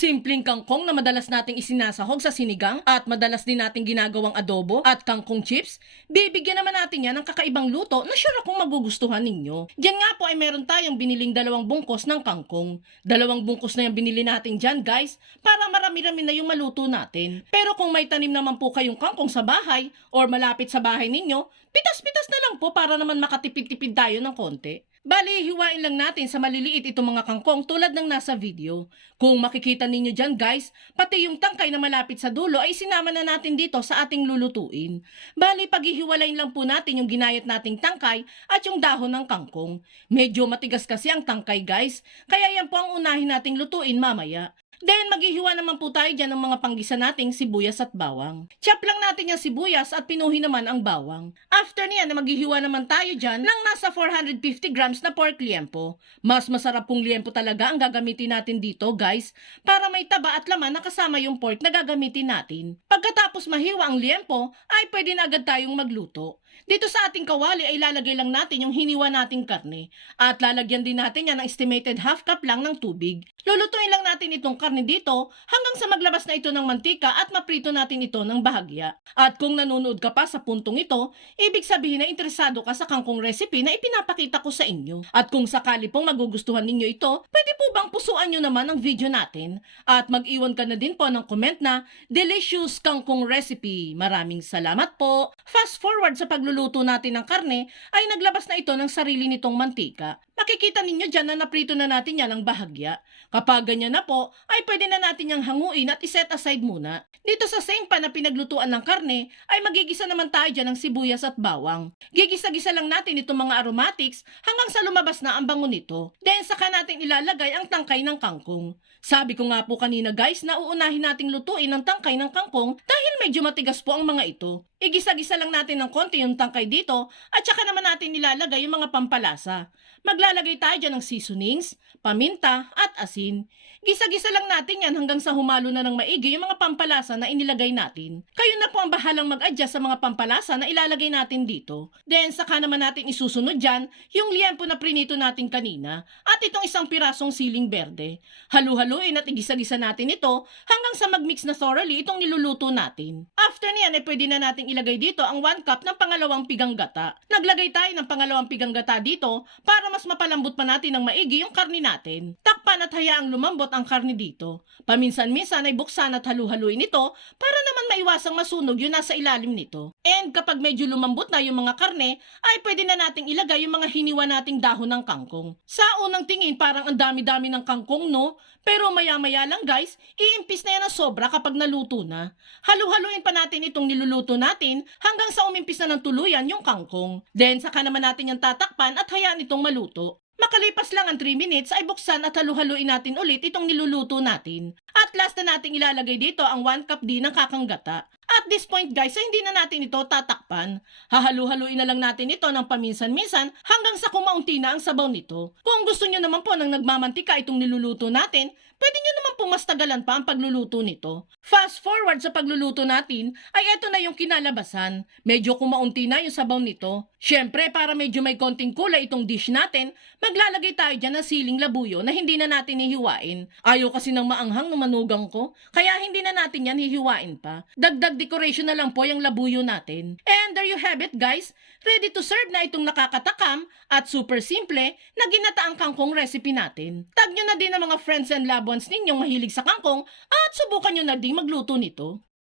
Simpleng kangkong na madalas nating isinasahog sa sinigang at madalas din nating ginagawang adobo at kangkong chips, bibigyan naman natin yan ng kakaibang luto na sure akong magugustuhan ninyo. Diyan nga po ay meron tayong biniling 2 bungkus ng kangkong. 2 bungkus na yung binili natin dyan guys para marami-rami na yung maluto natin. Pero kung may tanim naman po kayong kangkong sa bahay or malapit sa bahay ninyo, pitas-pitas na lang po para naman makatipid-tipid tayo ng konti. Bali, hiwain lang natin sa maliliit itong mga kangkong tulad ng nasa video. Kung makikita ninyo dyan guys, pati yung tangkay na malapit sa dulo ay sinama na natin dito sa ating lulutuin. Bali, paghihiwalayin lang po natin yung ginayat nating tangkay at yung dahon ng kangkong. Medyo matigas kasi ang tangkay guys, kaya yan po ang unahin nating lutuin mamaya. Then, maghihiwa naman po tayo dyan ng mga panggisa nating sibuyas at bawang. Chop lang natin yung sibuyas at pinuhin naman ang bawang. After niyan, maghihiwa naman tayo dyan ng nasa 450 grams na pork liempo. Mas masarap pong liempo talaga ang gagamitin natin dito, guys, para may taba at laman na kasama yung pork na gagamitin natin. Pagkatapos mahiwa ang liempo, ay pwede na agad tayong magluto. Dito sa ating kawali ay lalagay lang natin yung hiniwa nating karne. At lalagyan din natin yan ng estimated half cup lang ng tubig. Lulutuin lang natin itong karne dito hanggang sa maglabas na ito ng mantika at maprito natin ito ng bahagya. At kung nanonood ka pa sa puntong ito, ibig sabihin na interesado ka sa kangkong recipe na ipinapakita ko sa inyo. At kung sakali pong magugustuhan ninyo ito, pwede po bang pusuan nyo naman ang video natin? At mag-iwan ka na din po ng comment na delicious kangkong recipe. Maraming salamat po. Fast forward sa pagluluto natin ng karne ay naglabas na ito ng sarili nitong mantika. Makikita ninyo dyan na naprito na natin yan ng bahagya. Kapag ganyan na po, ay pwede na natin yung hanguin at iset aside muna. Dito sa same pan na pinaglutuan ng karne, ay magigisa naman tayo dyan ng sibuyas at bawang. Gigisa-gisa lang natin itong mga aromatics hanggang sa lumabas na ang bango nito. Then saka natin ilalagay ang tangkay ng kangkong. Sabi ko nga po kanina guys na uunahin nating lutuin ang tangkay ng kangkong dahil medyo matigas po ang mga ito. Igisa-gisa lang natin ng konti yung tangkay dito at saka naman natin ilalagay yung mga pampalasa. Maglalagay tayo dyan ng seasonings, paminta at asin. Gisa-gisa lang natin yan hanggang sa humalo na ng maigi yung mga pampalasa na inilagay natin. Kayo na po ang bahalang mag-adjust sa mga pampalasa na ilalagay natin dito. Then saka naman natin isusunod dyan yung liempo na prinito natin kanina at itong isang pirasong siling berde. Halu-haluin at igisa-gisa natin ito hanggang sa mag-mix na thoroughly itong niluluto natin. After niyan ay pwede na nating ilagay dito ang 1 cup ng pangalawang pigang gata. Naglagay tayo ng pangalawang pigang gata dito para mas mapalambot pa natin ng maigi yung karni natin. Takpan at hayaang lumambot ang karni dito. Paminsan-minsan ay buksan at halu-haluin ito para naman maiwasang masunog yung nasa ilalim nito. And kapag medyo lumambot na yung mga karne, ay pwede na nating ilagay yung mga hiniwa nating dahon ng kangkong. Sa unang tingin parang ang dami-dami ng kangkong no? Pero maya-maya lang guys, iimpis na yan ng sobra kapag naluto na. Halu-haluin pa natin itong niluluto natin hanggang sa umimpis na ng tuluyan yung kangkong. Then saka naman natin yung tatakpan at hayaan itong maluto. Makalipas lang ang 3 minutes ay buksan at halu-haluin natin ulit itong niluluto natin. At last na nating ilalagay dito ang 1 cup din ng kakanggata. At this point guys ay hindi na natin ito tatakpan. Hahalu-haluin na lang natin ito ng paminsan-minsan hanggang sa kumaunti na ang sabaw nito. Kung gusto nyo naman po ng nagmamantika itong niluluto natin, pwede nyo naman po mas tagalan pa ang pagluluto nito. Fast forward sa pagluluto natin ay eto na yung kinalabasan. Medyo kumaunti na yung sabaw nito. Syempre para medyo may konting kulay itong dish natin, maglalagay tayo dyan ng siling labuyo na hindi na natin hihiwain. Ayaw kasi ng maanghang ng manugang ko, kaya hindi na natin yan hihiwain pa. Dagdag decoration na lang po yung labuyo natin. And there you have it guys, ready to serve na itong nakakatakam at super simple na ginataang kangkong recipe natin. Tag nyo na din ang mga friends and loved ones ninyong mahilig sa kangkong at subukan nyo na din magluto nito.